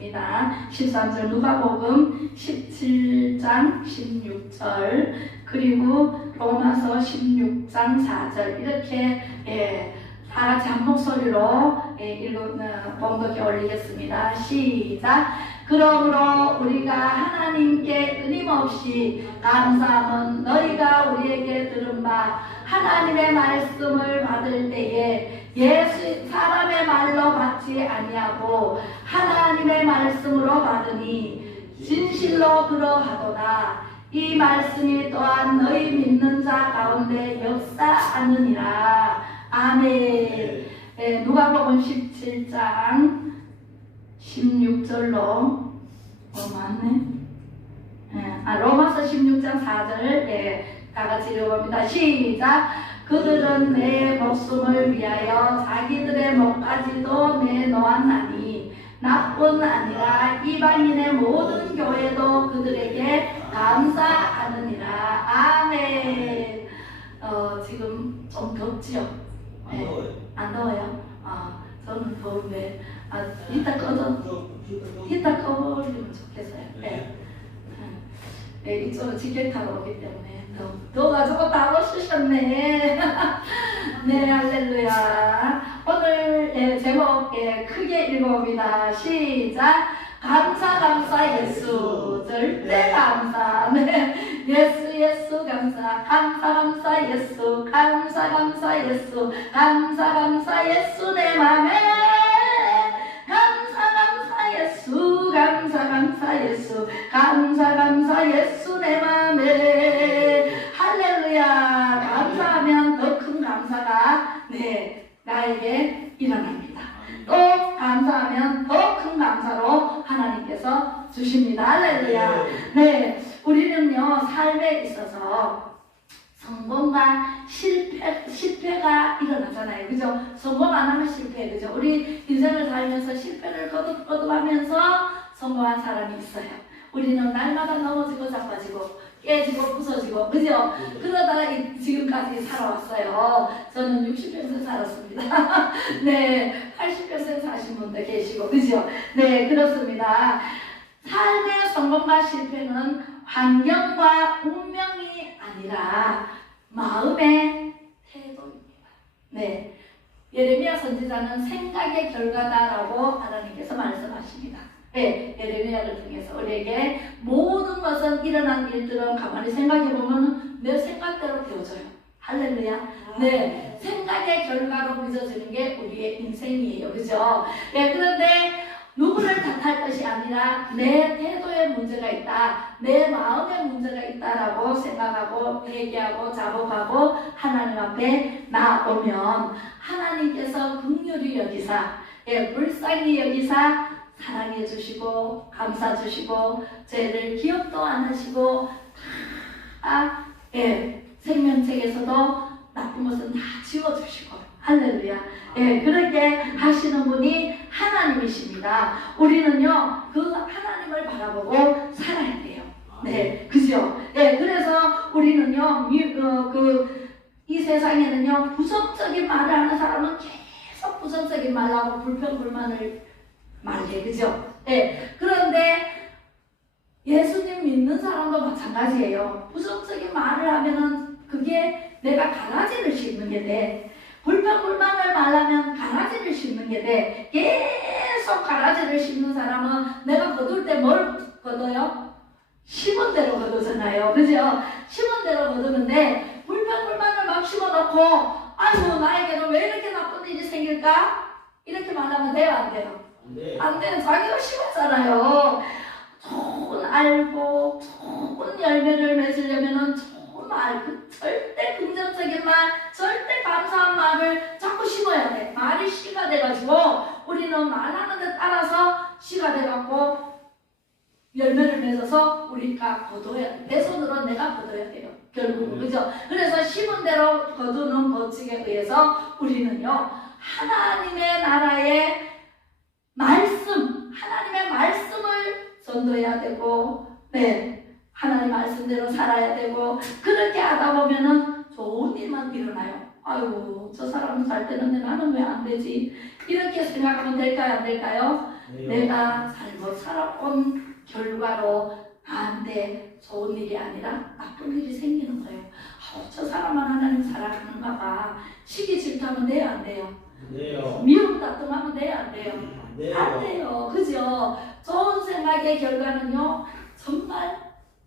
읽겠습니다. 13절 누가복음 17장 16절 그리고 로마서 16장 4절 이렇게 다 같이 한 목소리로 봉독해 올리겠습니다. 시작. 그러므로 우리가 하나님께 끊임없이 감사함은 너희가 우리에게 들은 바 하나님의 말씀을 받을 때에 예수 사람의 말로 받지 아니하고 하나님의 말씀으로 받으니 진실로 그러하도다. 이 말씀이 또한 너희 믿는 자 가운데 역사하느니라. 아멘. 누가복음 17장 16절로 맞네. 로마서 16장 4절 다 같이 읽어봅니다. 시작. 그들은 내 목숨을 위하여 자기들의 목까지도 내놓았나니 나뿐 아니라 이방인의 모든 교회도 그들에게 감사하느니라. 아멘. 지금 좀 덥지요? 안 더워요. 안 더워요? 저는 더운데 이따 꺼버리면 좋겠어요. 이쪽은 지게 타고 오기 때문에 더워가지고 바로 쓰셨네. 네, 할렐루야. 오늘 제목 크게 읽어봅니다. 시작. 감사 예수. 절대 감사. 네. 예수 감사. 감사 예수. 감사 예수. 감사 예수 내 맘에. 감사 예수. 감사 예수. 감사 예수 내 맘에. 할렐루야. 감사하면 더 큰 감사가 나에게 일어납니다. 또 감사하면 더 큰 감사로 하나님께서 주십니다. 할렐루야. 네, 우리는요 삶에 있어서 성공과 실패가 일어나잖아요. 그죠? 성공 안 하면 실패. 그죠? 우리 인생을 살면서 실패를 거듭하면서 성공한 사람이 있어요. 우리는 날마다 넘어지고 자빠지고 깨지고 부서지고, 그죠? 그러다가 지금까지 살아왔어요. 저는 60평생 살았습니다. 네, 80평생 사신 분도 계시고, 그죠? 네, 그렇습니다. 삶의 성공과 실패는 환경과 운명이 아니라 마음의 태도입니다. 네, 예레미야 선지자는 생각의 결과다라고 하나님께서 말씀하십니다. 네, 예레미야를 통해서 우리에게 모든 것은 일어난 일들은 가만히 생각해보면 내 생각대로 되어져요. 할렐루야. 네, 생각의 결과로 빚어지는 게 우리의 인생이에요. 그죠? 네, 그런데 누구를 탓할 것이 아니라 내 태도에 문제가 있다, 내 마음에 문제가 있다라고 생각하고 회개하고 자복하고 하나님 앞에 나오면 하나님께서 긍휼히 여기사, 불쌍히 여기사 사랑해 주시고 감사 주시고 죄를 기억도 안 하시고 생명책에서도 나쁜 것은 다 지워주시고, 할렐루야. 그렇게 하시는 분이 하나님이십니다. 우리는요 그 하나님을 바라보고 살아야 돼요. 네, 그죠? 그래서 우리는요 이 세상에는요 부정적인 말을 하는 사람은 계속 부정적인 말하고 불평불만을 말해, 그죠? 그런데 예수님 믿는 사람도 마찬가지예요. 부정적인 말을 하면은 그게 내가 가라지를 심는 게 돼. 불평불만을 말하면 가라지를 심는 게 돼. 계속 가라지를 심는 사람은 내가 거둘 때 뭘 거둬요? 심은 대로 거두잖아요. 그죠? 심은 대로 거두는데 불평불만을 막 심어놓고 아이고 나에게는 왜 이렇게 나쁜 일이 생길까? 이렇게 말하면 돼요? 안 돼요? 안 돼요. 자기가 심었잖아요. 좋은 알고 좋은 열매를 맺으려면은 좋은 말, 절대 긍정적인 말, 절대 감사한 말을 자꾸 심어야 돼. 말이 씨가 돼가지고 우리는 말하는 데 따라서 씨가 돼갖고 열매를 맺어서 우리가 거둬야 돼. 내 손으로 내가 거둬야 돼요. 결국은. 그죠? 그래서 심은 대로 거두는 법칙에 의해서 우리는요 하나님의 나라의 말씀, 하나님의 말씀을 전도해야 되고, 하나님 말씀대로 살아야 되고, 그렇게 하다 보면은 좋은 일만 일어나요. 아이고, 저 사람은 잘 되는데 나는 왜 안 되지? 이렇게 생각하면 될까요? 안 될까요? 내가 잘못 살아온 결과로 나한테 좋은 일이 아니라 나쁜 일이 생기는 거예요. 저 사람만 하나님 사랑하는가 봐. 시기 질투하면 돼요, 안 돼요? 미움 다툼하면 돼요, 안 돼요? 안 돼요. 그죠? 좋은 생각의 결과는요, 정말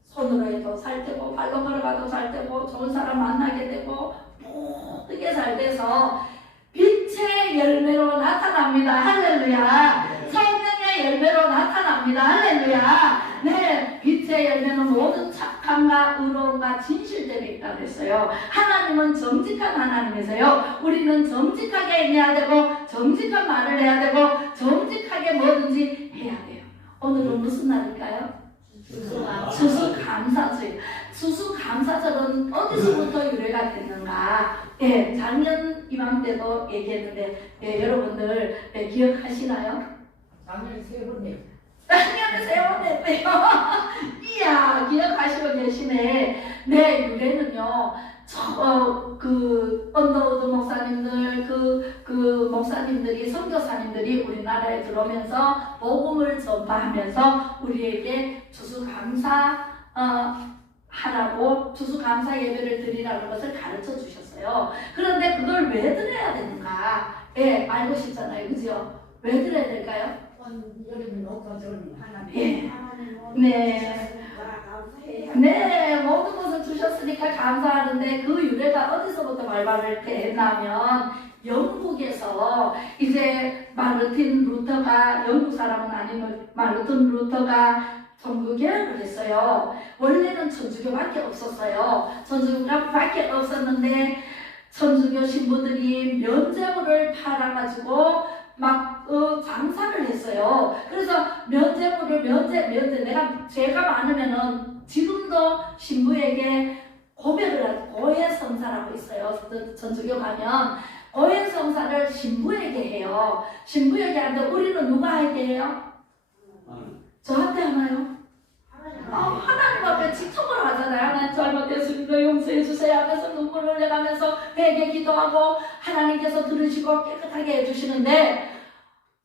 손으로 해도 살 되고, 발로 걸어가도 살 되고, 좋은 사람 만나게 되고, 모든 게 잘 돼서 빛의 열매로 나타납니다. 할렐루야. 성령의 열매로 나타납니다. 할렐루야. 네, 빛의 열매는 모든 착함과 의로움과 진실됨이 있다고 했어요. 하나님은 정직한 하나님이세요. 우리는 정직하게 해야 되고, 정직한 말을 해야 되고, 정직하게 뭐든지 해야 돼요. 오늘은 무슨 날일까요? 추수감사절. 추수감사절은 어디서부터 유래가 됐는가? 예, 작년 이맘때도 얘기했는데, 예, 여러분들 기억하시나요? 작년에 세 번 냈어요. 작년에 세 번 냈대요. 이야, 기억하시고 계시네. 네, 유래는요, 언더우드 목사님들, 목사님들이, 선교사님들이 우리나라에 들어오면서 복음을 전파하면서 우리에게 추수감사, 하라고 추수감사 예배를 드리라는 것을 가르쳐 주셨어요. 그런데 그걸 왜 드려야 되는가? 예, 알고 싶잖아요. 그죠? 왜 드려야 될까요? 여름에 녹아준 하나님. 예. 네, 모든 것을 주셨으니까 감사하는데 그 유래가 어디서부터 발발을 했냐면 영국에서 이제 마르틴 루터가, 영국 사람은 아니면 마르틴 루터가 종교개혁을 했어요. 원래는 천주교밖에 없었어요. 천주교밖에 없었는데 천주교 신부들이 면제물을 팔아가지고 막 장사를 했어요. 그래서 면제물을 내가 죄가 많으면은 지금도 신부에게 고백을 하고 고해성사라고 있어요. 전주교 가면 고해성사를 신부에게 해요. 신부에게 하는데 우리는 누가 하게 해요? 저한테 하나요? 하나님 앞에 직통을 하잖아요. 하나님 잘못했습니다. 용서해 주세요 하면서 눈물을 흘려가면서 베개 기도하고 하나님께서 들으시고 깨끗하게 해주시는데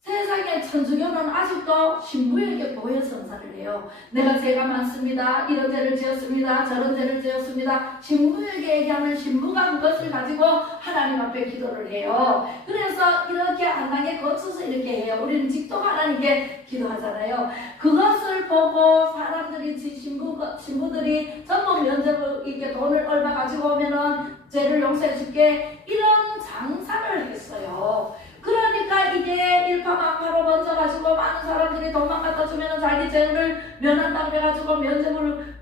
세상에 천주교는 아직도 신부에게 고해성사를 해요. 내가 죄가 많습니다. 이런 죄를 지었습니다. 저런 죄를 지었습니다. 신부에게 얘기하면 신부가 그것을 가지고 하나님 앞에 기도를 해요. 그래서 이렇게 안당에 거쳐서 이렇게 해요. 우리는 직접 하나님께 기도하잖아요. 그것을 보고 사람들이 신부들이 전부 면접을 이렇게 돈을 얼마 가지고 오면은 죄를 용서해 줄게 이런 장사를 했어요. 그러니까 이게 일파만파로 번져가지고 많은 사람들이 돈만 갖다 주면 자기 죄를 면한다고 해가지고 면제를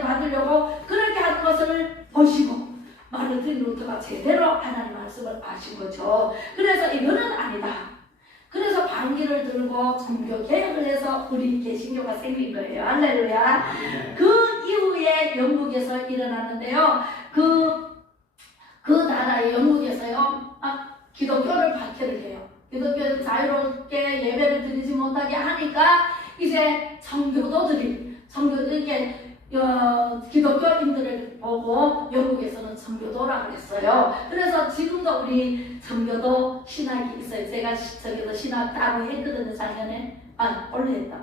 받으려고 그렇게 하는 것을 보시고 마르틴 루터가 제대로 하나님 말씀을 아신 거죠. 그래서 이거는 아니다. 그래서 반기를 들고 종교 개혁을 해서 우리 개신교가 생긴 거예요. 할렐루야. 그 이후에 영국에서 일어났는데요. 그 나라의 영국에서요. 기독교를 박해를 해요. 기독교에서 자유롭게 예배를 드리지 못하게 하니까 이제 청교도들이 기독교인들을 보고 영국에서는 청교도라고 했어요. 그래서 지금도 우리 청교도 신학이 있어요. 제가 청교도 신학 따로 했거든요. 작년에. 원래 했다.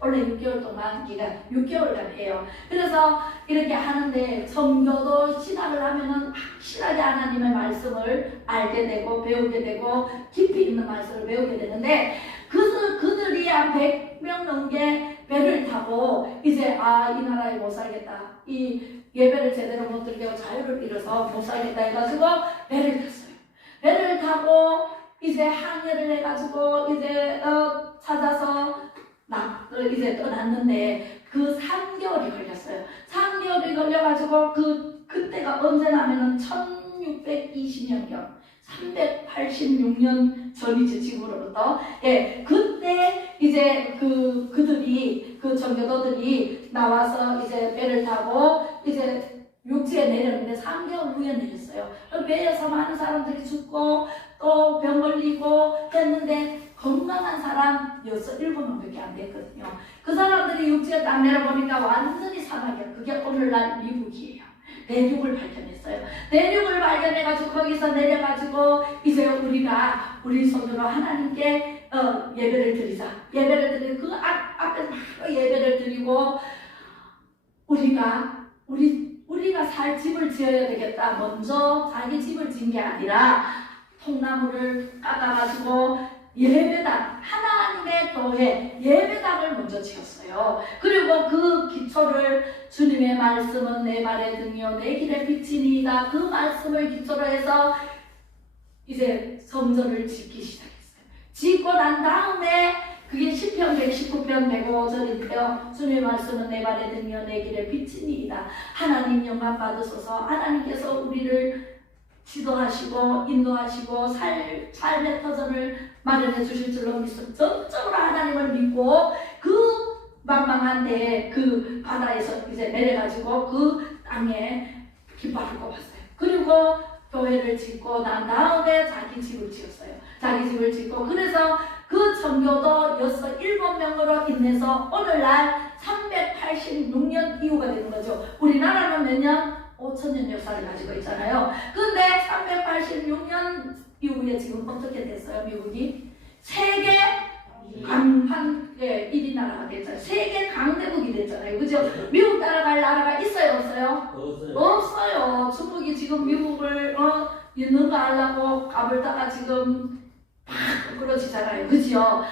원래 6개월 동안 기간 6개월간 해요. 그래서 이렇게 하는데 청교도 신학을 하면은 확실하게 하나님의 말씀을 알게 되고 배우게 되고 깊이 있는 말씀을 배우게 되는데 그들이 한 100명 넘게 배를 타고 이제 이 나라에 못 살겠다. 이 예배를 제대로 못 드리고 자유를 잃어서 못 살겠다 해가지고 배를 탔어요. 배를 타고 이제 항해를 해가지고 이제 찾아서 이제 떠났는데 그 3개월이 걸렸어요. 3개월이 걸려가지고 그때가 언제냐면은 1620년경 386년 전이죠. 지금으로부터. 예, 그때 이제 그들이 청교도들이 나와서 이제 배를 타고 이제 육지에 내렸는데 3개월 후에 내렸어요. 배에서 많은 사람들이 죽고 또 병 걸리고 했는데 건강한 사람 7명밖에 안 됐거든요. 그 사람들이 육지에 딱 내려보니까 완전히 사막이에요. 그게 오늘날 미국이에요. 대륙을 발견했어요. 대륙을 발견해가지고 거기서 내려가지고 이제 우리 손으로 하나님께 예배를 드리자. 예배를 드리고 그 앞에서 막 예배를 드리고 우리가 살 집을 지어야 되겠다. 먼저 자기 집을 지은 게 아니라 통나무를 깎아가지고 예배당, 하나님의 교회 예배당을 먼저 지었어요. 그리고 그 기초를 주님의 말씀은 내 발의 등이요 내 길의 빛이니이다. 그 말씀을 기초로 해서 이제 성전을 짓기 시작했어요. 짓고 난 다음에 그게 시편 119편 105절인데요. 주님의 말씀은 내 발의 등이요 내 길의 빛이니이다. 하나님 영광 받으소서. 하나님께서 우리를 지도하시고 인도하시고 삶의 터전을 마련해 주실 줄로 믿습니다. 전적으로 하나님을 믿고 그 망망한 데에 그 바다에서 이제 내려가지고 그 땅에 깃발을 꼽았어요. 그리고 교회를 짓고 난 다음에 자기 집을 지었어요. 자기 집을 짓고 그래서 그 전교도 7명으로 인해서 오늘날 386년 이후가 되는 거죠. 우리나라는 몇 년? 5,000년 역사를 가지고 있잖아요. 근데 386년 이후에 지금 어떻게 됐어요? 미국이 세계 강한 1위 나라가 됐잖아요. 세계 강대국이 됐잖아요. 그죠? 미국 따라갈 나라가 있어요? 없어요? 없어요. 중국이 지금 미국을 능가하려고 가불다가 지금 팍 부러지잖아요. 그죠?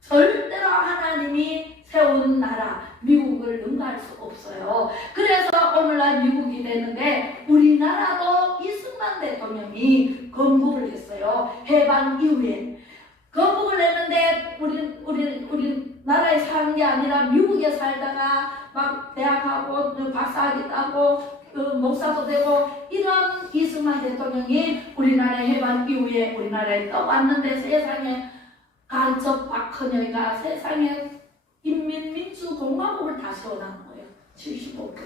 절대로 하나님이 세운 나라 미국을 능가할 수 없어요. 그래서 오늘날 미국이 되는데 우리나라도 이승만 대통령이 건국을 했어요. 해방 이후에 건국을 했는데 우리 나라에 사는 게 아니라 미국에 살다가 막 대학하고 박사학위 따고 목사도 되고 이런 이승만 대통령이 우리나라의 해방 이후에 우리나라에 떠왔는데 세상에 간첩 박헌영이가 세상에 인민민주공화국을 다 세워놓은 거예요. 75%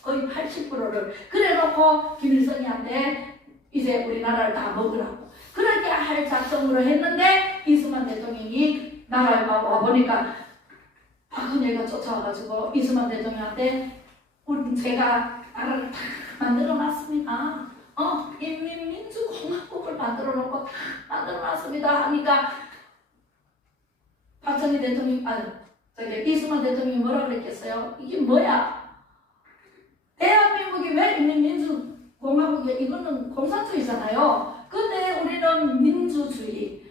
거의 80%를 그래놓고 김일성이한테 이제 우리나라를 다 먹으라고 그렇게 할 작정으로 했는데 이승만 대통령이 나라에 와보니까 박헌영이가 쫓아와가지고 이승만 대통령한테 제가 나라를 다 만들어놨습니다. 인민민주공화국을 만들어놓고 다 만들어놨습니다 하니까 박정희 대통령 이승만 대통령이 뭐라 그랬겠어요? 이게 뭐야? 대한민국이 왜 인민민주공화국이야? 이거는 공산주의잖아요. 근데 우리는 민주주의,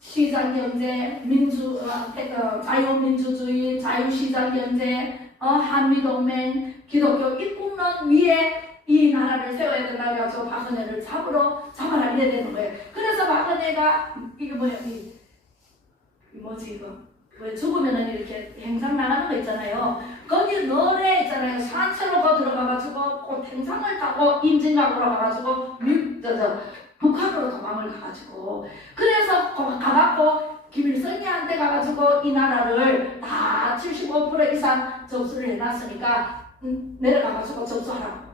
시장경제, 자유민주주의, 자유시장경제, 한미동맹, 기독교 입국론 위에 이 나라를 세워야 된다고 해서 박헌혜를 잡아라 이래야 되는 거예요. 그래서 박헌혜가 이게 뭐야? 뭐지 이거? 왜 죽으면은 이렇게 행상 나가는 거 있잖아요. 거기 노래 있잖아요. 산채로 들어가가지고 그 행상을 타고 임진각으로 가가지고 북한으로 도망을 가가지고 그래서 가갖고 김일성이한테 가가지고 이 나라를 다 75% 이상 접수를 해놨으니까 내려가가지고 접수하라고.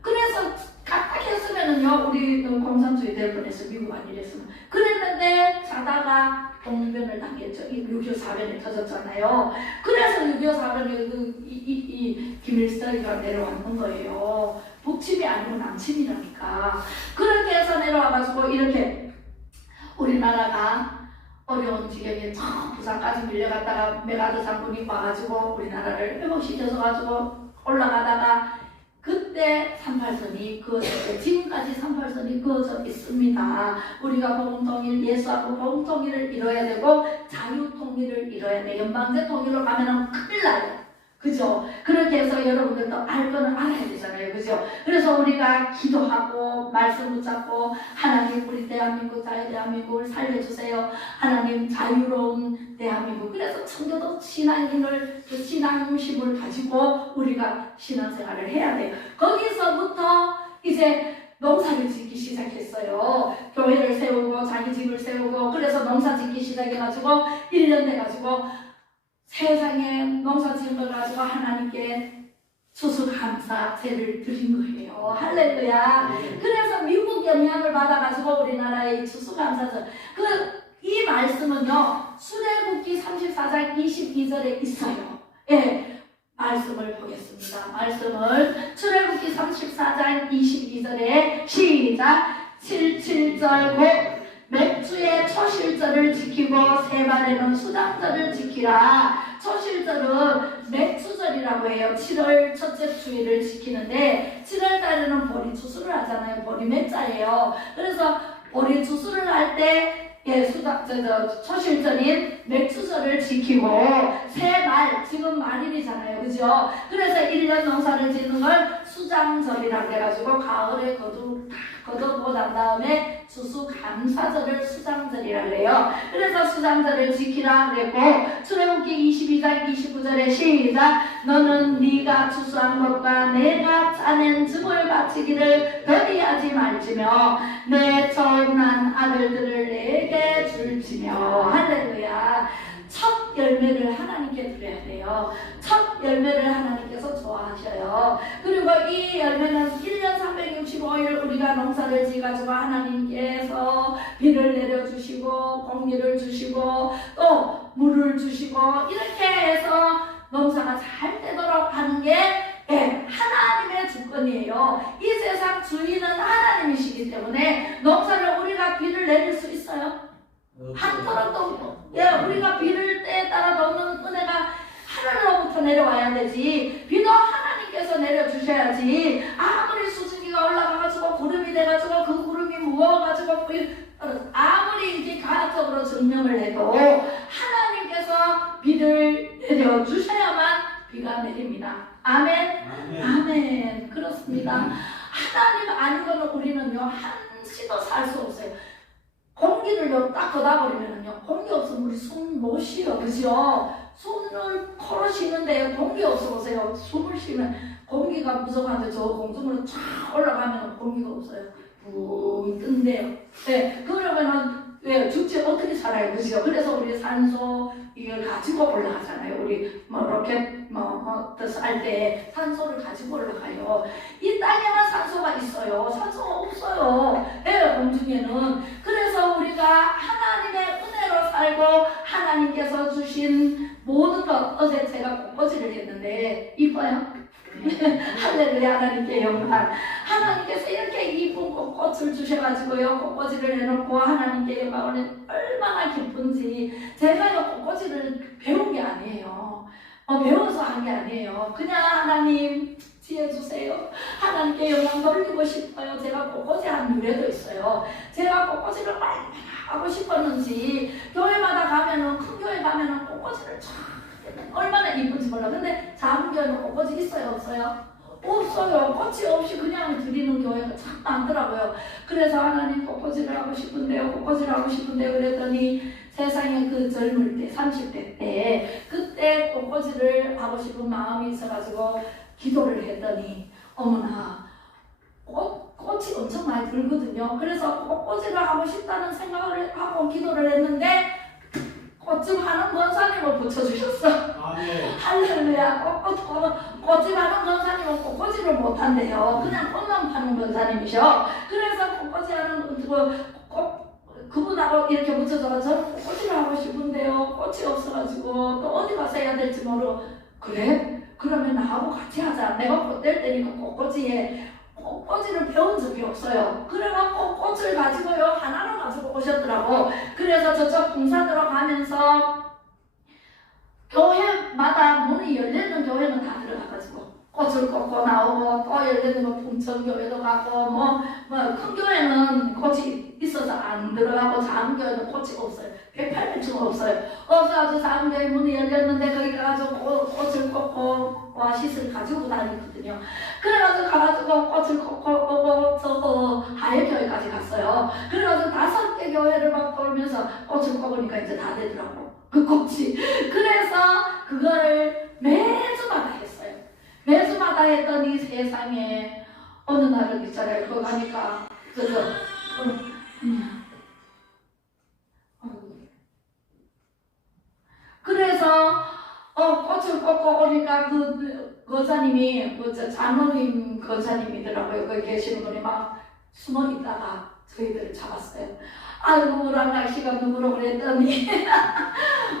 그래서 까딱했으면은요 우리 공산주의 될 뻔했어요. 미국 안 이랬으면. 그랬는데 자다가 동변을 당했죠. 6.25 사변이 터졌잖아요. 그래서 6.25 사변에 이 김일성이가 내려왔는 거예요. 북침이 아니고 남침이라니까. 그렇게 해서 내려와가지고 이렇게 우리나라가 어려운 지경에 부산까지 밀려갔다가 메가드 장군이 와가지고 우리나라를 회복시켜서가지고 올라가다가 그때 38선이 그어졌고 지금까지 38선이 그어져 있습니다. 우리가 복음통일, 예수하고 복음통일을 이뤄야 되고 자유통일을 이뤄야 돼. 연방제 통일로 가면은 큰일 나요. 그죠? 그렇게 해서 여러분들도 알 거는 알아야 되잖아요. 그죠? 그래서 우리가 기도하고 말씀 붙잡고 하나님 우리 대한민국 자유대한민국을 살려주세요. 하나님 자유로운 대한민국. 그래서 청교도 신앙인을 신앙심을 가지고 우리가 신앙생활을 해야 돼요. 거기서부터 이제 농사를 짓기 시작했어요. 교회를 세우고 자기 집을 세우고 그래서 농사 짓기 시작해가지고 1년 돼가지고 세상에 농사 지은 걸 가지고 하나님께 추수감사제를 드린 거예요. 할렐루야. 그래서 미국 영향을 받아가지고 우리나라의 추수감사절 이 말씀은요 출애굽기 34장 22절에 있어요. 예, 말씀을 보겠습니다. 말씀을 출애굽기 34장 22절에 시작 77절 곧 맺주 주의 초실절을 지키고 세발에는 수장절을 지키라. 초실절은 맥추절이라고 해요. 7월 첫째 주일을 지키는데 7월 달에는 보리 추수를 하잖아요. 보리 맥자예요. 그래서 보리 추수를 할때 초실절인 맥추절을 지키고 새말, 지금 말일이잖아요. 그죠? 그래서 1년 농사를 짓는 걸 수장절이라고 해가지고 가을에 거두고 난 다음에 추수감사절을 수장절이라고 해요. 그래서 수장절을 지키라 그랬고 출애굽기 22장 29절에 시작 너는 네가 추수한 것과 내가 짜낸 즙을 바치기를 더디하지 말지며 내 처음 난 아들들을 내게 줄지며 할렐루야. 첫 열매를 하나님께 드려야 돼요. 첫 열매를 하나님께서 좋아하셔요. 그리고 이 열매는 1년 365일 우리가 농사를 지어가지고 하나님께서 비를 내려주시고 공기를 주시고 또 물을 주시고 이렇게 해서 농사가 잘 되도록 하는 게 하나님의 주권이에요. 이 세상 주인은 하나님이시기 때문에 농사를 우리가 비를 내릴 수 있어요? 한 걸음도 우리가 비를 때에 따라 넣는 은혜가 하늘로부터 내려와야 되지. 비도 하나님께서 내려주셔야지. 아무리 수증기가 올라가가지고 구름이 돼가지고 그 구름이 무거워가지고 아무리 이게 과학적으로 증명을 해도 하나님께서 비를 내려주셔야만 비가 내립니다. 아멘. 아멘. 그렇습니다. 하나님 아니고는 우리는요 한시도 살 수 없어요. 공기를 딱 걷어버리면요 공기 없으면 우리 숨 못 쉬어. 그죠? 숨을 코로 쉬는데 공기 없어 보세요. 숨을 쉬면 공기가 부족한데 저 공중으로 쫙 올라가면 공기가 없어요. 붕 뜬대요. 네, 그러면은 죽지 어떻게 살아요. 그죠? 그래서 우리 산소 이걸 가지고 올라가잖아요. 우리 로켓 쌀 때 산소를 가지고 올라가요. 이 땅에만 산소가 있어요. 산소가 없어요. 공중에는. 그래서 우리가 하나님의 은혜로 살고 하나님께서 주신 모든 것, 어제 제가 꽃꽂이를 했는데 이뻐요? 할렐루야. 하나님께 영광. 하나님께서 이렇게 이쁜 꽃을 주셔가지고요 꽃꽂이를 해놓고 하나님께 영광을 얼마나 기쁜지. 제가요 꽃꽂이를 배운 게 아니에요. 배워서 한 게 아니에요. 그냥 하나님 지혜 주세요. 하나님께 영광 돌리고 싶어요. 제가 꽃꽂이 한 유래도 있어요. 제가 꽃꽂이를 얼마나 하고 싶었는지 교회마다 가면은 큰 교회 가면은 꽃꽂이를 참 얼마나 이쁜지 몰라. 근데 작은 교회는 꽃꽂이 있어요? 없어요? 없어요. 꽃이 없이 그냥 드리는 교회가 참 많더라고요. 그래서 하나님 꽃꽂이를 하고 싶은데요. 꽃꽂이를 하고 싶은데요. 그랬더니 세상에 그 젊을 때 30대 때 그때 꽃꽂이를 하고 싶은 마음이 있어가지고 기도를 했더니 어머나 꽃이 엄청 많이 들거든요. 그래서 꽃꽂이를 하고 싶다는 생각을 하고 기도를 했는데 꽃집 하는 권사님을 붙여주셨어. 할렐루야. 꽃집 하는 권사님은 꽃꽂이를 못한대요. 그냥 꽃만 파는 권사님이셔. 그래서 꽃꽂이 하는 그분하고 이렇게 붙여줘서 저는 꽃꽂이를 하고 싶은데요 꽃이 없어가지고 또 어디 가서 해야 될지 모르고 그래? 그러면 나하고 같이 하자. 내가 꽃될 때니까 꽃꽂이를 배운 적이 없어요. 그래갖고 꽃을 가지고요 하나를 가지고 오셨더라고. 그래서 저쪽 봉사들어 가면서 교회마다 문이 열리는 교회는 다 들어가가지고 꽃을 꽂고 나오고 또 열리는 거 풍천교회도 가고 큰 교회는 꽃이 있어서 안 들어가고 작은 교회는 꽃이 없어요. 108평 없어요. 없어가지고 작은 교회 문이 열렸는데 거기 가가지고 꽃을 꽂고 오아시스를 가지고 다니거든요. 그래가지고 가가지고 꽃을 꽂고 저거 하회교회까지 갔어요. 그래가지고 5개 교회를 막 돌면서 꽃을 꽂으니까 이제 다 되더라고. 그 꽃이. 그래서 그거를 매주마다 했어요. 매주마다 했더니 세상에 어느 날은 있잖아요. 그거 가니까 그래서 꽃을 꽂고 오니까 그 거사님이 장로님 거사님이더라고요. 거기 계시는 분이 막 숨어 있다가 저희들을 잡았어요. 아이고 랑가씨가 누구로 그랬더니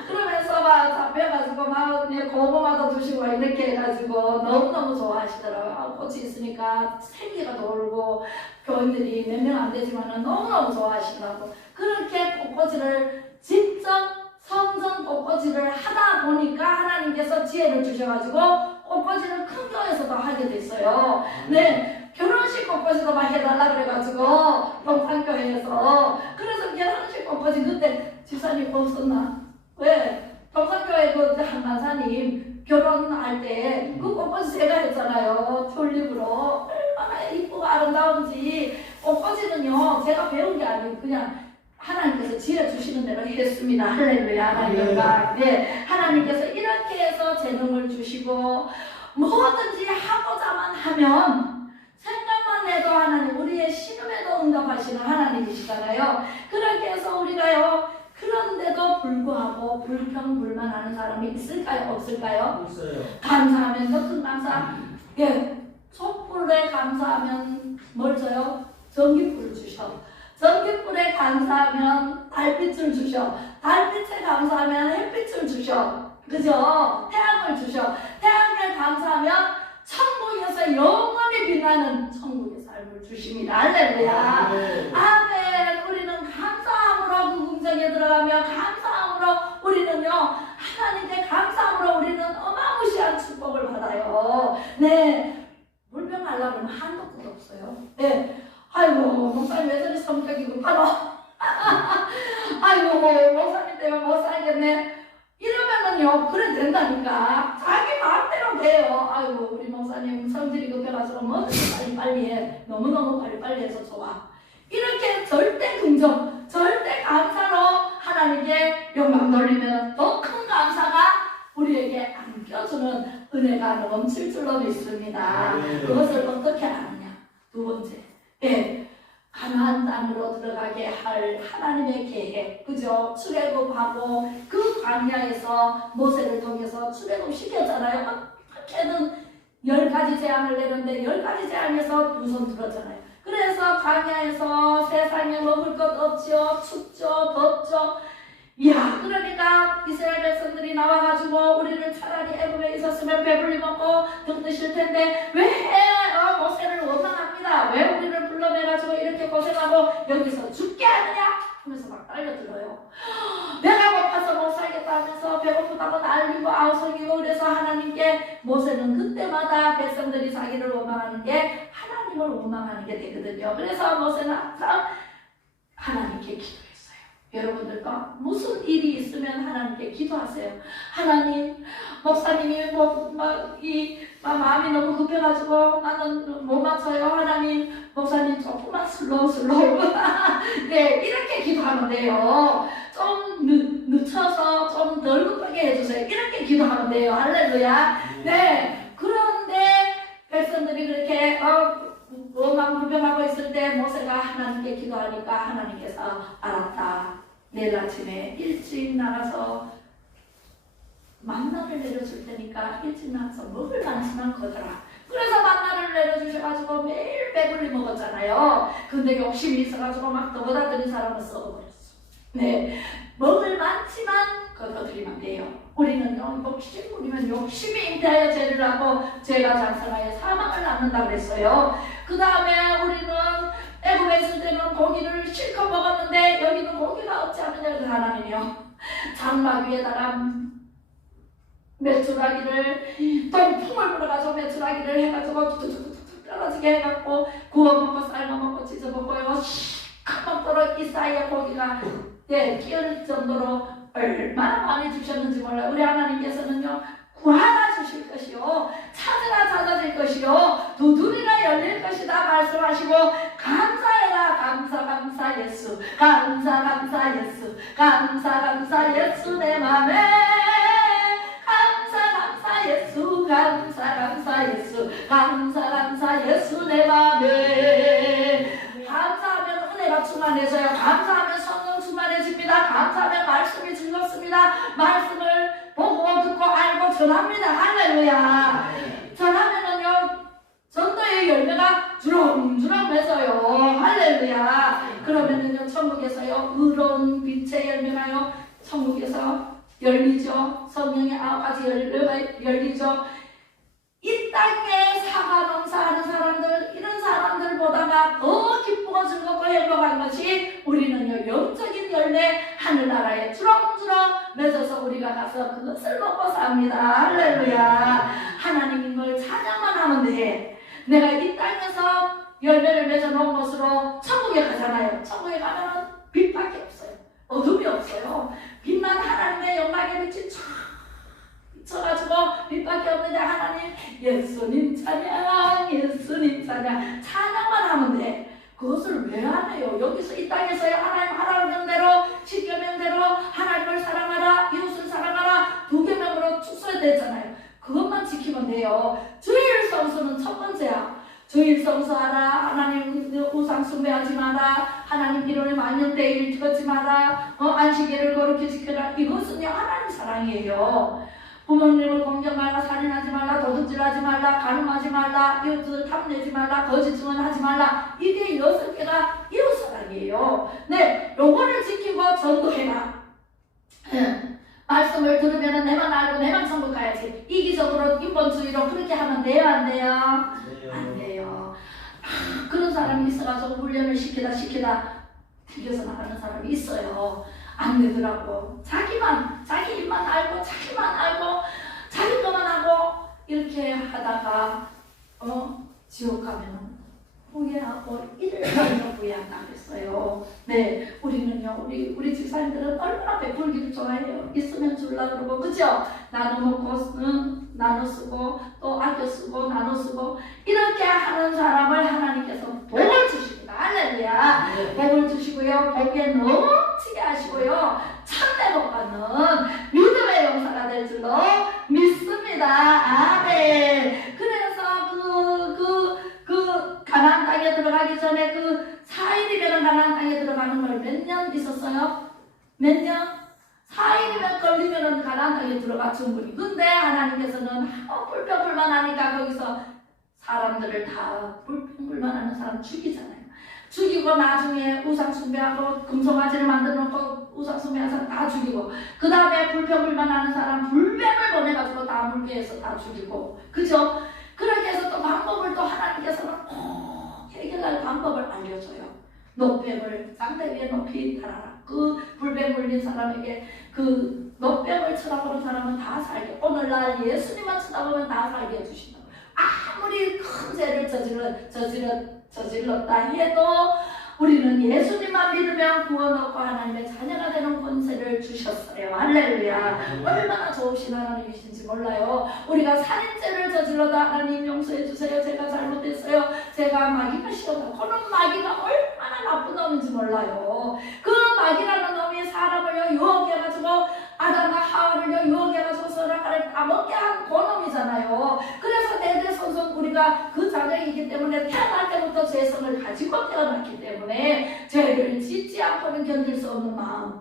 그러면서 막 잡혀가지고 막 고구마도 주시고 이렇게 해가지고 너무너무 좋아하시더라고요. 꽃이 있으니까 생기가 돌고 교인들이 몇 명 안 되지만 너무너무 좋아하시더라고. 그렇게 꽃꽂이를 직접 성전 꽃꽂이를 하다 보니까 하나님께서 지혜를 주셔가지고 꽃꽂이를 큰 교회에서도 하게 됐어요. 네, 결혼식 꽃꽂이도 막 해달라 그래가지고 동산교회에서. 그래서 결혼식 꽃꽂이 그때 집사님 없었나? 왜? 동산교회 그 한간사님 결혼할 때 그 꽃꽂이 제가 했잖아요. 튤립으로. 얼마나 이쁘고 아름다운지. 꽃꽂이는요 제가 배운 게 아니고 그냥 하나님께서 지혜 주시는 대로 했습니다. 할렐루야. 하나님과 네, 하나님께서 이렇게 해서 재능을 주시고 뭐든지 하고자만 하면 생각만 해도 하나님, 우리의 신음에도 응답하시는 하나님이시잖아요. 그렇게 해서 우리가요 그런데도 불구하고 불평불만하는 사람이 있을까요? 없을까요? 있어요. 감사하면 더 큰 감사. 예, 촛불에 감사하면 뭘 줘요? 전기불을 주셔. 전기불에 감사하면 달빛을 주셔. 달빛에 감사하면 햇빛을 주셔. 그죠? 태양을 주셔. 태양에 감사하면 천국에서 영원히 빛나는 천국의 삶을 주십니다. 할렐루야. 아멘. 우리는 감사함으로 그 궁정에 들어가며 감사함으로 우리는요 하나님께 감사함으로 우리는 어마무시한 축복을 받아요. 네, 물병하려면 한도 끝 없어요. 네. 아이고 목사님 왜 저리 성격이 급하노? 아이고 목사님 때문에 못 살겠네. 이러면은요 그래 된다니까. 자기 마음대로 돼요. 아이고 우리 목사님 성질이 급해가지고 뭐든지 빨리빨리 해. 너무너무 빨리빨리 해서 좋아. 이렇게 절대 긍정, 절대 감사로 하나님께 영광 돌리면 더 큰 감사가 우리에게 안겨주는 은혜가 넘칠 줄로 믿습니다. 그것을 어떻게 아느냐? 두 번째, 예, 가나안 땅으로 들어가게 할 하나님의 계획, 그죠? 출애굽하고 그 광야에서 모세를 통해서 출애굽 시켰잖아요. 어떻게든 10가지 재앙을 내는데 10가지 재앙에서 두 손 들었잖아요. 그래서 광야에서 세상에 먹을 것 없지요. 춥죠, 덥죠. 이야, 그러니까 이스라엘 백성들이 나와가지고 우리를 차라리 애굽에 있었으면 배불리 먹고 등 뜨실 텐데 왜 모세를 원망합니다. 왜 우리를 불러내가지고 이렇게 고생하고 여기서 죽게 하느냐 하면서 막 딸려들어요. 내가 고파서 못 살겠다 하면서 배고프다고 날리고 아우성이고. 그래서 하나님께 모세는 그때마다 백성들이 자기를 원망하는 게 하나님을 원망하는 게 되거든요. 그래서 모세는 항상 하나님께 기도했어요. 여러분들도 무슨 일이 있으면 하나님께 기도하세요. 하나님, 목사님이 마음이 너무 급해가지고 나는 못 맞춰요. 하나님, 목사님 조금만 슬로우 네, 이렇게 기도하면 돼요. 좀 늦춰서 좀 덜 급하게 해주세요. 이렇게 기도하면 돼요. 할렐루야. 네, 그런데 백성들이 그렇게 원망 불평하고 있을 때 모세가 하나님께 기도하니까 하나님께서 알았다. 내일 아침에 일찍 나가서 만나를 내려줄 테니까 일찍 나가서 먹을 만큼만 거둬라. 그래서 만나를 내려주셔가지고 매일 배불리 먹었잖아요. 근데 욕심이 있어가지고 막 떠받아들인 사람은 썩어버렸어. 네, 먹을 많지만 거둬들이면 돼요. 우리는요, 욕심 부리면 욕심이 잉태하여 죄를 하고 죄가 장성하여 사망을 낳는다고 그랬어요. 그 다음에 우리는 애굽에 있을 때는 고기를 실컷 먹었는데 여기는 고기가 없지 않느냐. 그 하나님이요, 장막 위에다가 메추라기를 동풍을 불어가지고 메추라기를 해가지고 툭툭툭툭 떨어지게 해갖고 구워먹고 삶아먹고 찢어먹고요, 시커멓도록 이 사이에 고기가 끼을 정도로 얼마나 많이 주셨는지 몰라요. 우리 하나님께서는요, 구하라 주실 것이요, 찾으라 찾아질 것이요, 두드리라 열릴 것이다 말씀하시고, 감사해라. 감사 예수, 감사 예수, 감사 예수 내 맘에, 감사 예수, 감사 예수, 감사 예수 내 맘에. 감사하면 은혜가 충만해져요. 감사하면 성령 충만해집니다. 감사하면 말씀이 즐겁습니다. 말씀을 보고 듣고 알고 전합니다. 할렐루야. 전하면은요, 전도의 열매가 주렁주렁 맺어요. 할렐루야. 그러면은요, 천국에서요, 의로운 빛의 열매가요, 천국에서 열리죠. 성령의 9가지 열매가 열리죠. 이 땅에 사과 농사하는 사람들, 이런 사람들보다가 더 기쁘고 기쁘고 즐겁고 행복한 것이 우리는요 영적인 열매 하늘나라에 주렁주렁 맺어서 우리가 가서 그것을 먹고 삽니다. 할렐루야. 하나님인 걸 찬양만 하면 돼. 내가 이 땅에서 열매를 맺어 놓은 것으로 천국에 가잖아요. 천국에 가면은 빛밖에 없어요. 어둠이 없어요. 빛만 하나님의 영광의 빛이 쫙 비쳐가지고 빛밖에 없는데 하나님 예수님 찬양 예수님 찬양 찬양만 하면 돼. 그것을 왜 안 해요? 여기서 이 땅에서의 하나님 하라는 대로 10계명대로 하나님을 사랑하라 이웃을 사랑하라 2계명으로 쭉 써야 되잖아요. 그것만 지키면 돼요. 주일 성수는 첫 번째야. 주일 성수하라. 하나님 우상 숭배하지 마라. 하나님 이론의 만년대일 걷지 마라. 안식일을 거룩히 지켜라. 이것은요 하나님 사랑이에요. 부모님을 공경하라. 살인하지 말라. 도둑질하지 말라. 간음하지 말라. 이웃을 탐내지 말라. 거짓 증언하지 말라. 이게 6개가 이웃사랑이에요. 네, 요거를 지키고 전도해라. 말씀을 들으면 내만 알고 내만 천국 가야지. 이기적으로 인본주의로 그렇게 하면 돼요 안 돼요? 안 돼요. 그런 사람이 있어가지고 훈련을 시키다 튕겨서 나가는 사람이 있어요. 안 되더라고. 자기 일만 알고 자기만 알고 자기 것만 하고 이렇게 하다가 지옥 가면은 후회하고 이를 후회한다 그랬어요. 네, 우리는요 우리 집사님들은 얼마나 베풀기를 좋아해요. 있으면 주려고 그러고 그죠? 나눠 먹고 나눠 쓰고 또 아껴 쓰고 나눠 쓰고 이렇게 하는 사람을 하나님께서 복을 주십니다. 할렐루야. 네. 복을 주시고요. 복에 넘치게 하시고요. 참내 복 받는 믿음의 용사가 될 줄로 믿습니다. 아멘. 그래서 그 가나안 땅에 들어가기 전에 그 4일이면 가나안 땅에 들어가는 걸 몇 년 있었어요? 몇 년? 4일이면 걸리면 가나안 땅에 들어가 충분히. 근데 하나님께서는 불평불만하니까 거기서 사람들을 다 불평불만하는 사람 죽이잖아요. 죽이고 나중에 우상 숭배하고 금송아지를 만들어 놓고 우상 숭배하는 사람 다 죽이고 그 다음에 불평불만하는 사람 불뱀을 보내가지고 다 물개에서 다 죽이고 그죠? 그렇게 해서 또 방법을 또 하나님께서는 해결할 방법을 알려줘요. 노뱀을 상대 위에 높이 달아라. 그 불뱀 물린 사람에게 그 노뱀을 쳐다보는 사람은 다 살게. 오늘날 예수님만 쳐다보면 다 살게 해주신다고. 아무리 큰 죄를 저질렀다 해도 우리는 예수님만 믿으면 구원 얻고 하나님의 자녀가 되는 권세를 주셨어요. 할렐루야. 얼마나 좋으신 하나님이신지 몰라요. 우리가 살인죄를 저질러도 하나님 용서해 주세요. 제가 잘못했어요. 제가 마귀가 싫어도 그런 마귀가 얼마나 나쁜 놈인지 몰라요. 그 마귀라는 놈이 사람을 유혹해가지고 아담과 하와를 유혹해가지고 선악과를 따먹게 한 그 놈이잖아요. 그래서 대대손손 우리가 그 자녀이기 때문에 태어날 때부터 죄성을 가지고 태어났기 때문에 죄를 짓지 않고는 견딜 수 없는 마음.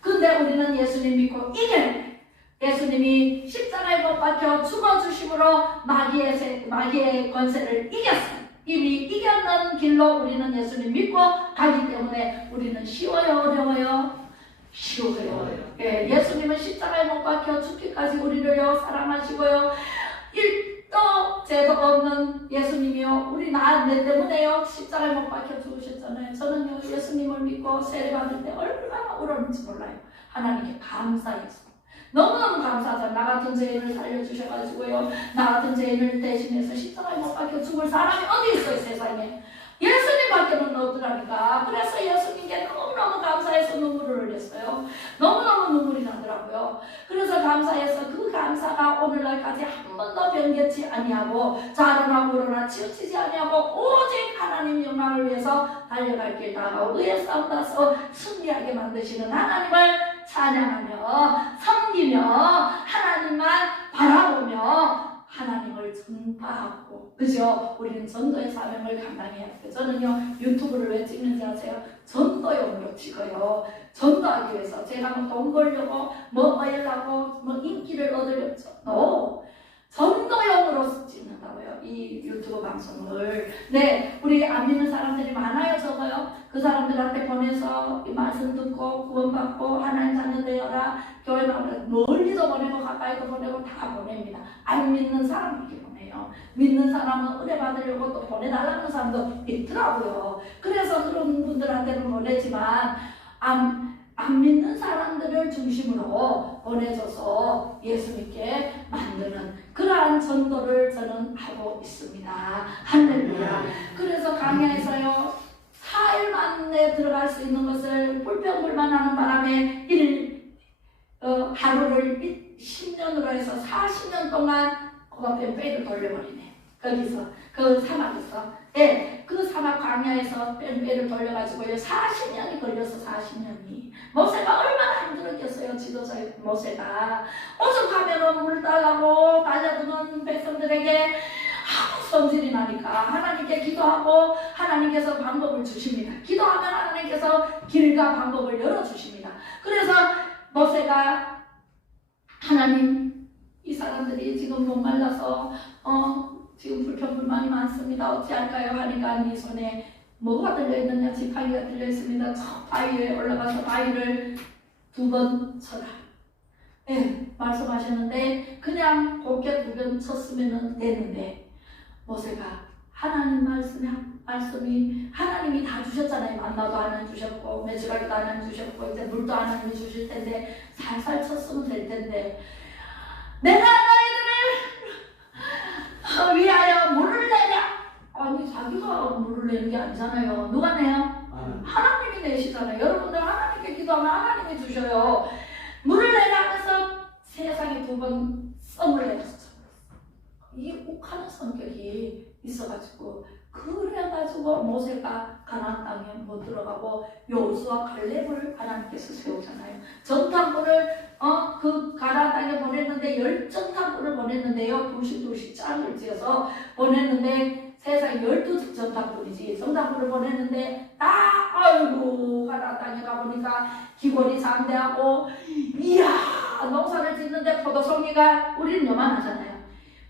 근데 우리는 예수님 믿고 이겨내. 예수님이 십자가에 못 박혀 죽어주심으로 마귀의 권세를 이겼어요. 이미 이겼는 길로 우리는 예수님 믿고 가기 때문에 우리는 쉬워요 어려워요? 쉬워요. 예, 예수님은 십자가에 못 박혀 죽기까지 우리를요 사랑하시고요. 일도 죄도 없는 예수님이요 우리 내 때문에요 십자가에 못 박혀 죽으셨잖아요. 저는요 예수님을 믿고 세례 받을 때 얼마나 울었는지 몰라요. 하나님께 감사해서 너무너무 감사하죠. 나 같은 죄인을 살려주셔가지고요 나 같은 죄인을 대신해서 십자가에 못 박혀 죽을 사람이 어디 있어요 세상에. 예수님밖에는 없더라니까. 그래서 예수님께 너무너무 감사해서 눈물을 흘렸어요. 너무너무 눈물이 나더라고요. 그래서 감사해서 그 감사가 오늘날까지 한 번도 변개치 아니하고 자르나 무르나 치우치지 아니하고 오직 하나님 영광을 위해서 달려갈 길 다하고 의의 싸움 다서 승리하게 만드시는 하나님을 찬양하며 섬기며 하나님만 바라보며 하나님을 전파하고 그죠? 우리는 전도의 사명을 감당해야 돼요. 저는요 유튜브를 왜 찍는지 아세요? 전도용으로 찍어요. 전도하기 위해서 제가 뭐 돈 벌려고 뭐 하려고 뭐 인기를 얻으려고 전도용으로 찍는다고요. 이 유튜브 방송을. 네, 우리 안 믿는 사람들이 많아요. 적어요. 그 사람들한테 보내서 이 말씀 듣고 구원받고 하나님 자녀 되어라. 교회 나오라. 멀리도 보내고 가까이도 보내고 다 보냅니다. 안 믿는 사람에게 보내요. 있거든요. 믿는 사람은 은혜 받으려고 또 보내달라는 사람도 있더라고요. 그래서 그런 분들한테는 보내지만 안 믿는 사람들을 중심으로 보내줘서 예수 믿게 만드는 그러한 전도를 저는 하고 있습니다. 할렐루야. 그래서 강야에서요 4일 만에 들어갈 수 있는 것을 불평불만하는 바람에 하루를 10년으로 해서 40년 동안 그가 뺑뺑이를 돌려버리네. 거기서 그 사막에서 그 사막 광야에서 뺑뺑이를 돌려가지고요 40년이 걸려서 40년이 모세가 얼마나 힘들었겠어요. 지도자 모세가 오죽하면 물 달라고 달려드는 백성들에게 아무 성질이 나니까 하나님께 기도하고 하나님께서 방법을 주십니다. 기도하면 하나님께서 길과 방법을 열어주십니다. 그래서 모세가 하나님 이 사람들이 지금 목말라서 지금 불평불만이 많습니다. 어찌할까요? 하니까 네 손에 뭐가 들려있느냐? 지팡이가 들려있습니다. 저 바위에 올라가서 바위를 2번 쳐라. 말씀하셨는데 그냥 곱게 2번 쳤으면 되는데 모세가 하나님 말씀이 하나님이 다 주셨잖아요. 만나도 하나님 주셨고 메추라기도 하나님 주셨고 이제 물도 하나님이 주실 텐데 살살 쳤으면 될 텐데 내가 너희들을 위하여 물을 내랴. 아니 자기가 물을 내는 게 아니잖아요. 누가 내요? 하나님이 내시잖아요. 여러분들 하나님께 기도하면 하나님이 주셔요. 물을 내라 하면서 세상에 2번 썸을 내렸어. 이 욱하는 성격이 있어가지고 그래가지고 모세가 가나안 땅에 못 들어가고 여호수아 갈렙을 하나님께서 세우잖아요. 전탄군을 그 가나안 땅에 보냈는데 10전탄군을 보냈는데요. 둘씩 짝을 지어서 보냈는데 세상에 12전탄군이지 전탄군을 보냈는데 아이고 가나안 땅에 가보니까 기골이 상대하고 이야 농사를 짓는데 포도송이가 우리는 요만하잖아요.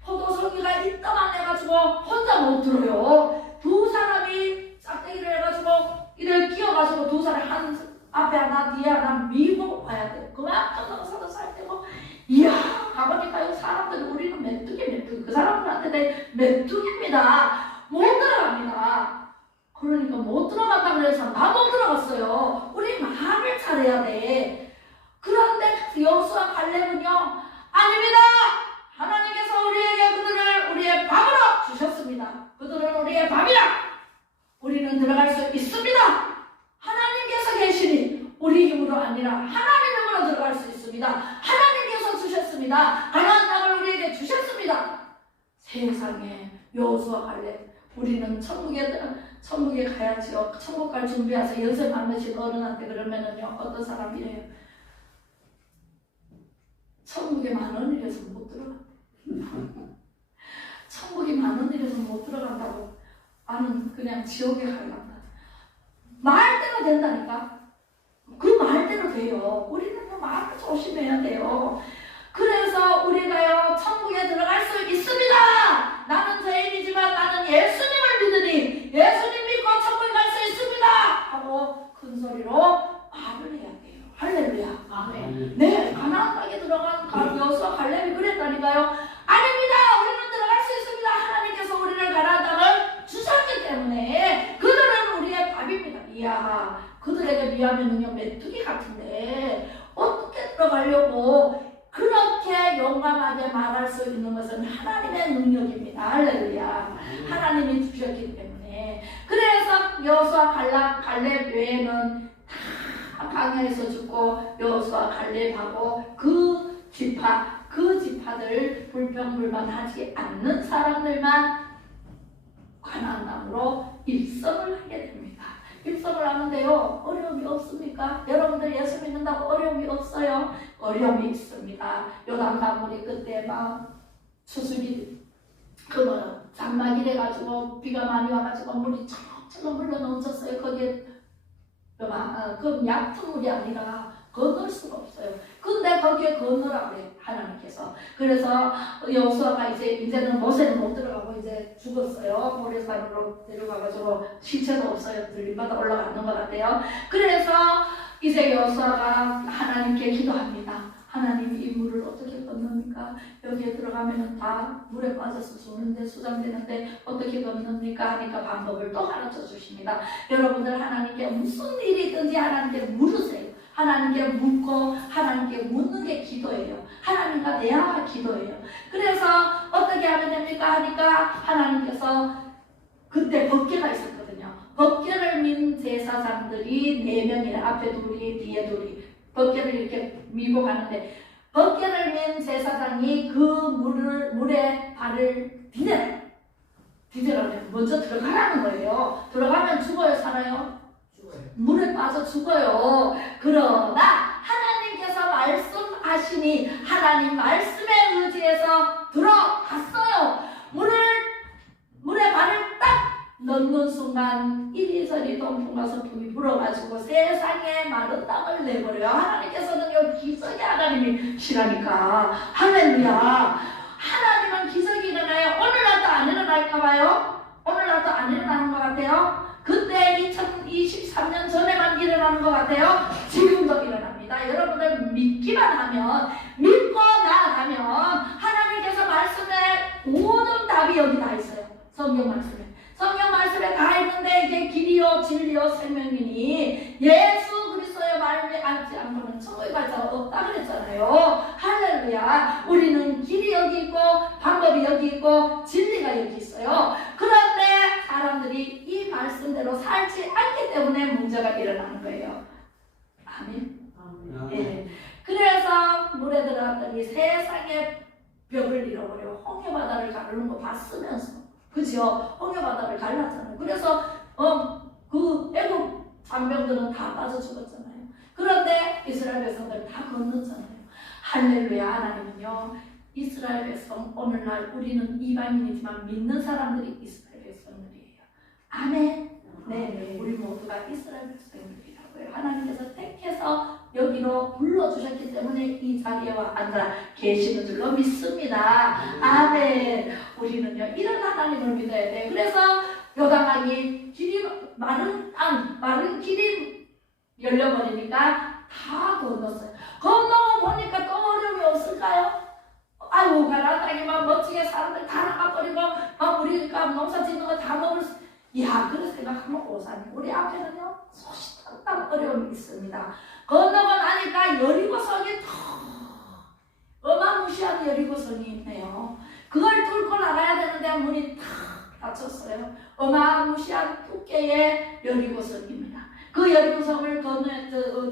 포도송이가 이따만 해가지고 혼자 못 들어요. 2사람이 짝대기를 해가지고 이를 끼워가지고 2사람이 한 앞에 하나 뒤에 하나 밀고 와야 돼요. 그만큼 농사도 살 때고 이야 가보니까요 사람들 우리는 메뚜기 그 사람들한테 메뚜기입니다. 못 들어갑니다. 그러니까 못 들어간다 그래서 나 못 들어갔어요. 우리 말을 잘해야 돼. 그런데 여호수아 갈렙은요 아닙니다. 하나님께서 우리에게 그들을 우리의 밥으로 주셨습니다. 그들은 우리의 밥이라. 우리는 들어갈 수 있습니다. 하나님께서 계시니 우리 힘으로 아니라 하나님 힘으로 들어갈 수 있습니다. 하나님께서 주셨습니다. 가나안 땅을 우리에게 주셨습니다. 세상에 여호수아 갈렙 우리는 천국에 가야지요. 천국 갈 준비해서 연세 많으신 어른한테 그러면은요 어떤 사람이래요? 천국에 많은 일에서 못 들어간다. 천국이 많은 일에서 못 들어간다고 나는 그냥 지옥에 갈란다. 말대로 된다니까. 그 말대로 돼요. 우리는 말을 조심해야 돼요. 그래서 우리가요 천국에 들어갈 수 있습니다. 나는 죄인이지만 나는 예수님을 믿으니 예수님 믿고 천국에 갈 수 있습니다 하고 큰 소리로 말을 해야 돼요. 할렐루야. 아멘. 네, 가나안 땅에 들어간 여호수아 갈렙이 그랬다니까요. 아닙니다. 우리는 들어갈 수 있습니다. 하나님께서 우리를 가나안 땅을 주셨기 때문에 그들은 우리의 밥입니다. 이야, 그들에게 비하면은요 메뚜기 같은데 어떻게 들어가려고 그렇게 용감하게 말할 수 있는 것은 하나님의 능력입니다. 할렐루야. 하나님이 주셨기 때문에. 그래서 여호수아 갈렙 외에는 다 광야에서 죽고 여호수아 갈렙하고 그 지파들 불평불만하지 않는 사람들만 가나안 땅으로 입성을 하게 됩니다. 입성을 하는데요 어려움이 없습니까? 여러분들 예수 믿는다고 어려움이 없어요? 어려움이 있습니다. 요단강물이 그때 막 수술이 장막이래 가지고 비가 많이 와가지고 물이 척척 흘러 넘쳤어요. 거기에 그 얕은 물이 아니라 건널 수가 없어요. 근데 거기에 건너라 그래 하나님께서. 그래서 여호수아가 이제는 모세는 못 들어가고 이제 죽었어요. 모래산으로 내려가가지고 시체도 없어요. 들림마다 올라가는 것 같아요. 그래서 이제 여호수아가 하나님께 기도합니다. 하나님 이 물을 어떻게 건넙니까? 합니까? 여기에 들어가면은 다 물에 빠져서 죽는데 수장되는데 어떻게 걷습니까? 하니까 방법을 또 가르쳐 주십니다. 여러분들 하나님께 무슨 일이든지 하나님께 물으세요. 하나님께 묻고 하나님께 묻는 게 기도예요. 하나님과 대화가 기도예요. 그래서 어떻게 하면 됩니까? 하니까 하나님께서 그때 법궤가 있었거든요. 법궤를 민 제사장들이 4명이나 앞에 둘이 뒤에 둘이 법궤를 이렇게 밀고 가는데 법궤를 맨 제사장이 그 물에 발을 디뎌라면 먼저 들어가라는 거예요. 들어가면 죽어요, 살아요? 죽어요. 물에 빠져 죽어요. 그러나 하나님께서 말씀하시니 하나님 말씀에 의지해서 들어갔어요. 물에 발을 딱 넣는 순간 이리저리 동풍과 서풍이 불어가지고 세상에 마른 땅을 내버려요. 하나님께서는 여기 기적의 하나님이시라니까. 할렐루야. 하나님은 기적이 일어나요. 오늘날도 안 일어날까봐요. 오늘날도 안 일어나는 것 같아요. 그때 2023년 전에만 일어나는 것 같아요. 지금도 일어납니다. 여러분들 믿기만 하면, 믿고 나가면 하나님께서 말씀에 모든 답이 여기 다 있어요. 성경 말씀에 다 있는데 이게 길이요 진리요 생명이니 예수 그리스도의 말을 알지 않고는 천국에 갈 자가 없다 그랬잖아요. 할렐루야. 우리는 길이 여기 있고 방법이 여기 있고 진리가 여기 있어요. 그런데 사람들이 이 말씀대로 살지 않기 때문에 문제가 일어나는 거예요. 아멘. 예. 그래서 물에 들어갔더니 세상의 벽을 잃어버려 홍해바다를 가르는 거 봤으면서, 그죠? 홍해바다를 갈랐잖아요. 그래서 그 애국 장병들은 다 빠져 죽었잖아요. 그런데 이스라엘 백성들은 다 건넜잖아요. 할렐루야. 하나님은요, 이스라엘 백성, 오늘날 우리는 이방인이지만 믿는 사람들이 이스라엘 백성들이에요. 아멘. 네, 우리 모두가 이스라엘 백성들이라고요. 하나님께서 택해서 여기로 불러주셨기 때문에 이 자리에 앉아 계시는 줄로 믿습니다. 아멘. 우리는요, 이런 하나님을 믿어야 돼요. 그래서 요단강이 길이 마른 길이 열려버리니까 다 건넜어요. 건너고 보니까 또 어려움이 없을까요? 아이고, 가나안 땅에 막 멋지게 사람들 다 나가버리고 막 우리가 농사 짓는 거 다 먹을 수, 이야, 그런 생각하면 오사님, 우리 앞에는요 소시탄탄 어려움이 있습니다. 건너고 나니까 여리고성이 더 어마무시한 여리고성이 있네요. 그걸 뚫고 나가야 되는데 문이 탁 닫혔어요. 어마무시한 두께의 여리고성입니다. 그 여리고성을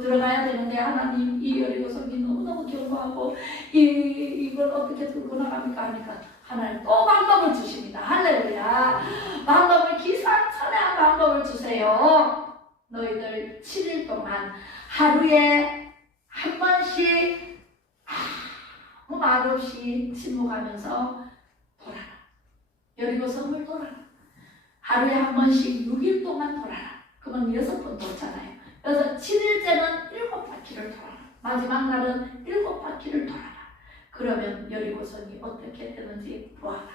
들어가야 되는데 하나님, 이 여리고성이 너무너무 견고하고 이걸 어떻게 뚫고 나갑니까 하니까 하나님 또 방법을 주십니다. 할렐루야. 방법을, 기상천외한 방법을 주세요. 너희들 7일 동안 하루에 한 번씩 아무 말 없이 침묵하면서 돌아라. 여리고성을 돌아라. 하루에 한 번씩 6일 동안 돌아라. 그러면 6번 돌잖아요. 그래서 7일째는 7바퀴를 돌아라. 마지막 날은 7바퀴를 돌아라. 그러면 여리고성이 어떻게 되는지 보아라.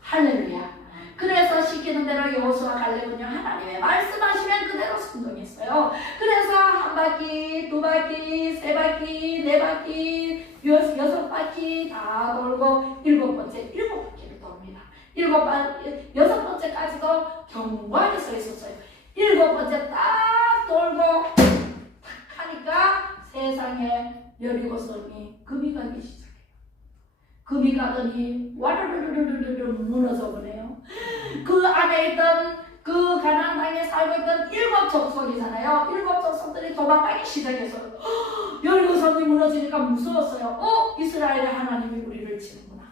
할렐루야. 그래서 시키는 대로 여호수아 갈렙은요, 하나님의 말씀하시면 그대로 순종했어요. 그래서 한 바퀴, 두 바퀴, 세 바퀴, 네 바퀴, 6바퀴 다 돌고 7바퀴를 돕니다. 6번째까지도 견고하게 서 있었어요. 7번째 딱 돌고 탁 하니까 세상에 여리고성이 금이 가기 시작해요. 금이 가더니 와르르르르르 무너져 버려요. 그 안에 있던 그 가나안 땅에 살고 있던 7 족속이잖아요. 7 족속들이 도망가기 시작했어요. 여리고성이 무너지니까 무서웠어요. 이스라엘의 하나님이 우리를 치는구나.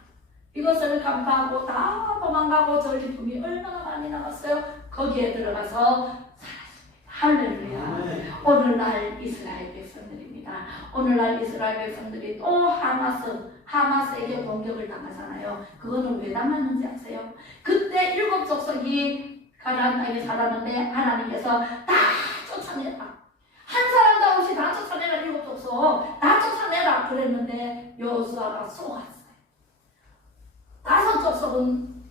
이것을 간파하고 다 도망가고 저 기쁨이 얼마나 많이 남았어요. 거기에 들어가서 살았습니다. 할렐루야. 오늘날 이스라엘 백성들입니다. 오늘날 이스라엘 백성들이 또 하마스에게 공격을 당하잖아요. 그거는 왜 당하는지 아세요? 그때 7 족속이 가나안 땅에 살았는데 하나님께서 다 쫓아내라. 한 사람도 없이 다 쫓아내라. 7 족속 다 쫓아내라 그랬는데 여호수아가 속았어요. 5 족속은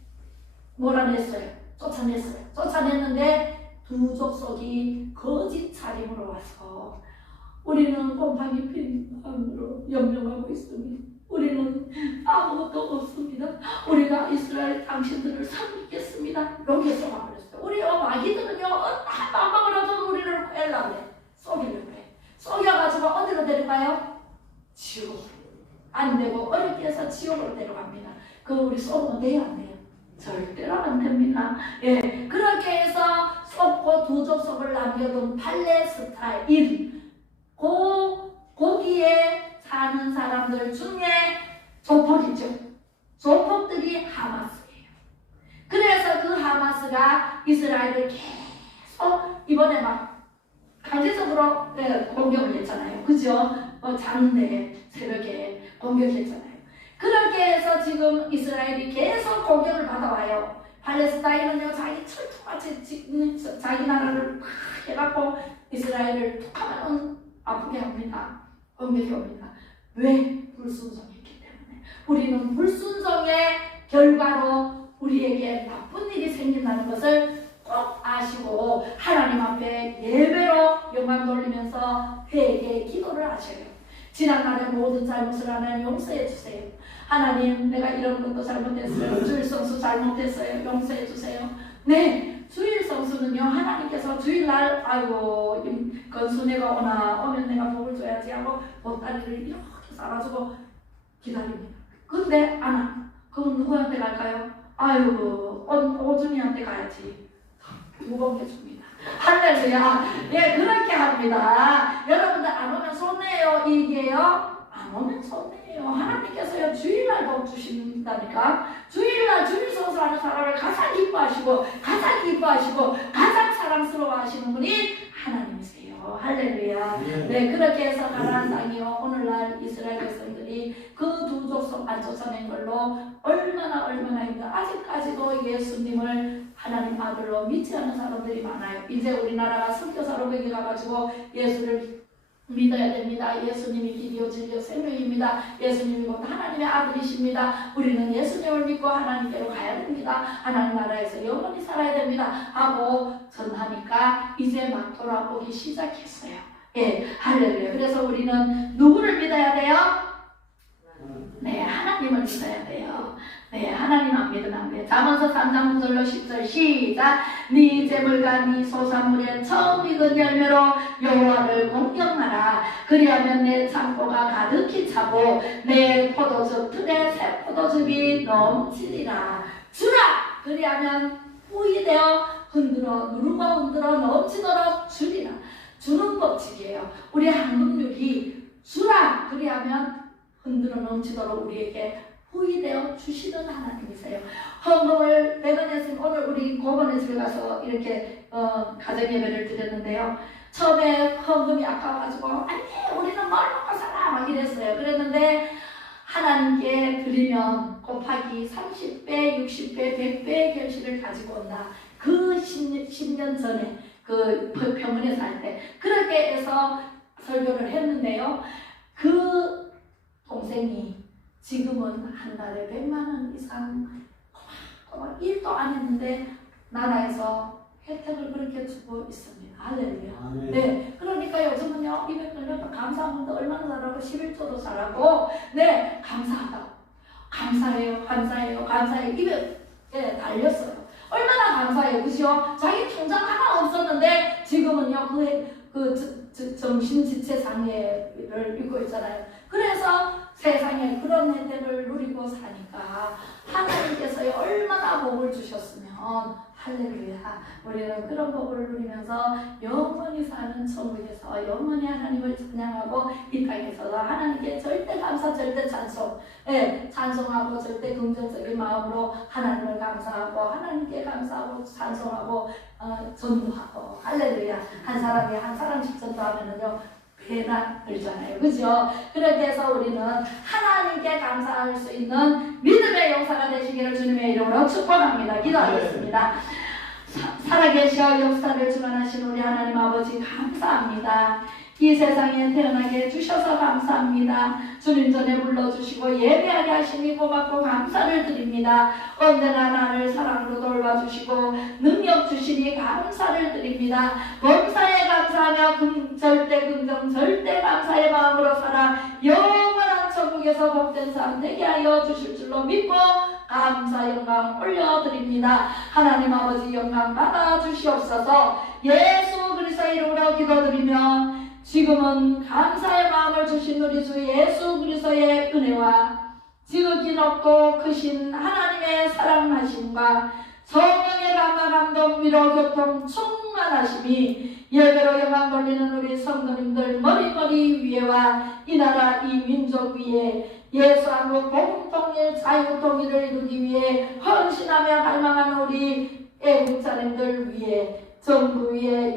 몰아냈어요. 쫓아냈는데 2 족속이 거짓 차림으로 와서 우리는 곰팡이 핀 마음으로 염려하고 있습니다. 우리는 아무것도 없습니다. 우리가 이스라엘 당신들을 섬기겠습니다. 이렇게 써버렸어요. 우리 마귀들은요 한 방법으로도 우리를 꿰려고 해. 쏘기려고 해. 쏘여가지고 어디로 데려가요? 지옥. 안 되고 어렵게 해서 지옥으로 데려갑니다. 그거 우리 쏘면 돼요 안 돼요? 절대로 안 됩니다. 예, 그렇게 해서 쏟고 두 족속을 남겨둔 팔레스타인 거기에 사는 사람들 중에 조폭이죠. 조폭들이 하마스예요. 그래서 그 하마스가 이스라엘을 계속 이번에 막 강제적으로 공격을 했잖아요. 그죠? 자는데 새벽에 공격했잖아요. 그렇게 해서 지금 이스라엘이 계속 공격을 받아와요. 팔레스타인은요 자기 철통같이 자기 나라를 막 해갖고 이스라엘을 툭 하면 아프게 합니다. 공격이 옵니다. 왜? 불순종했기 때문에. 우리는 불순종의 결과로 우리에게 나쁜 일이 생긴다는 것을 꼭 아시고 하나님 앞에 예배로 영광 돌리면서 회개 기도를 하셔요. 지난날의 모든 잘못을 하나님 용서해 주세요. 하나님 내가 이런 것도 잘못했어요. 주일 성수 잘못했어요. 용서해 주세요. 네, 주일 성수는요 하나님께서 주일날 아이고 건수네가 오면 내가 복을 줘야지 하고 보따리를 이렇게 싸가지고 기다립니다. 근데 안 와. 그럼 누구한테 갈까요? 아이고 오준이한테 가야지. 무겁게 줍니다. 할렐루야. 예, 그렇게 합니다. 여러분들 안 오면 손해요, 이게요? 안 오면 손해요. 하나님께서요, 주일날 복 주신다니까. 주일날 주일 성수하는 사람을 가장 기뻐하시고, 가장 사랑스러워 하시는 분이 하나님이세요. 할렐루야. 네, 그렇게 해서 가나안 땅이요. 오늘날 이스라엘 백성들이 그 두 족속 안 쫓아낸 걸로 얼마나 힘들어. 아직까지도 예수님을 하나님 아들로 믿지 않는 사람들이 많아요. 이제 우리나라가 선교사로 거기 가가지고 예수를 믿어야 됩니다. 예수님이 길이요 진리요 생명입니다. 예수님이 곧 하나님의 아들이십니다. 우리는 예수님을 믿고 하나님께로 가야 됩니다. 하나님 나라에서 영원히 살아야 됩니다. 하고 전하니까 이제 막 돌아오기 시작했어요. 예, 할렐루야. 그래서 우리는 누구를 믿어야 돼요? 네, 하나님을 믿어야 돼요. 네, 하나님 안 믿으면 안 돼요. 잠언서 3장 9절로 10절 시작. 네 재물과 네 소산물의 처음 익은 열매로 여호와를 공경하라. 그리하면 내 창고가 가득히 차고 내 포도즙 틀에 새 포도즙이 넘치리라. 주라. 그리하면 후이되어 누르고 넘치도록 주리라. 주는 법칙이에요. 우리 한국률이 주라. 그리하면 흔들어 넘치도록 우리에게 후이되어 주시는 하나님이세요. 헌금을 매번했으면 오늘 우리 고번의 집에 가서 이렇게 가정 예배를 드렸는데요. 처음에 헌금이 아까워가지고 아니 우리는 뭘 먹고 살아 막 이랬어요. 그랬는데 하나님께 드리면 곱하기 30배, 60배, 100배의 결실을 가지고 온다. 그 10년 전에 그 병원에 살 때 그렇게 해서 설교를 했는데요. 그 동생이 지금은 한 달에 100만 원 이상 고막 일도 안 했는데 나라에서 혜택을 그렇게 주고 있습니다. 할렐루야. 네, 그러니까 요즘은요 200만 감사한 분도 얼마나 잘하고 11조도 잘하고 네 감사하다. 감사해요. 200에 달렸어요. 얼마나 감사해요, 그죠? 자기 통장 하나 없었는데 지금은요 정신지체 장애를 입고 있잖아요. 그래서 세상에 그런 혜택을 누리고 사니까 하나님께서 얼마나 복을 주셨으면 할렐루야. 우리는 그런 복을 누리면서 영원히 사는 천국에서 영원히 하나님을 찬양하고 이 땅에서도 하나님께 절대 감사, 절대 찬송, 찬송하고 절대 긍정적인 마음으로 하나님을 감사하고 하나님께 감사하고 찬송하고 전도하고 할렐루야. 한 사람씩 전도하면은요 배나 들잖아요. 그죠? 그렇게 해서 우리는 하나님께 감사할 수 있는 믿음의 용사가 되시기를 주님의 이름으로 축복합니다. 기도하겠습니다. 살아계셔 역사를 주관하신 우리 하나님 아버지 감사합니다. 이 세상에 태어나게 해주셔서 감사합니다. 주님 전에 불러주시고 예배하게 하시니 고맙고 감사를 드립니다. 언제나 나를 사랑으로 돌봐주시고 능력 주시니 감사를 드립니다. 범사에 감사하며 절대 긍정 절대 감사의 마음으로 살아 영원한 천국에서 복된 삶 되게 하여 주실 줄로 믿고 감사 영광 올려드립니다. 하나님 아버지 영광 받아 주시옵소서. 예수 그리스도의 이름으로 기도드리며 지금은 감사의 마음을 주신 우리 주 예수 그리스도의 은혜와 지극히 높고 크신 하나님의 사랑하심과 성령의 감화 감동 위로 교통 충만하심이 예배로 영광 돌리는 우리 성도님들 머리머리 위에와 이 나라 이 민족 위에 예수 한국 복음 통일 자유 통일을 이루기 위해 헌신하며 갈망하는 우리 애국자님들 위에 정부 위에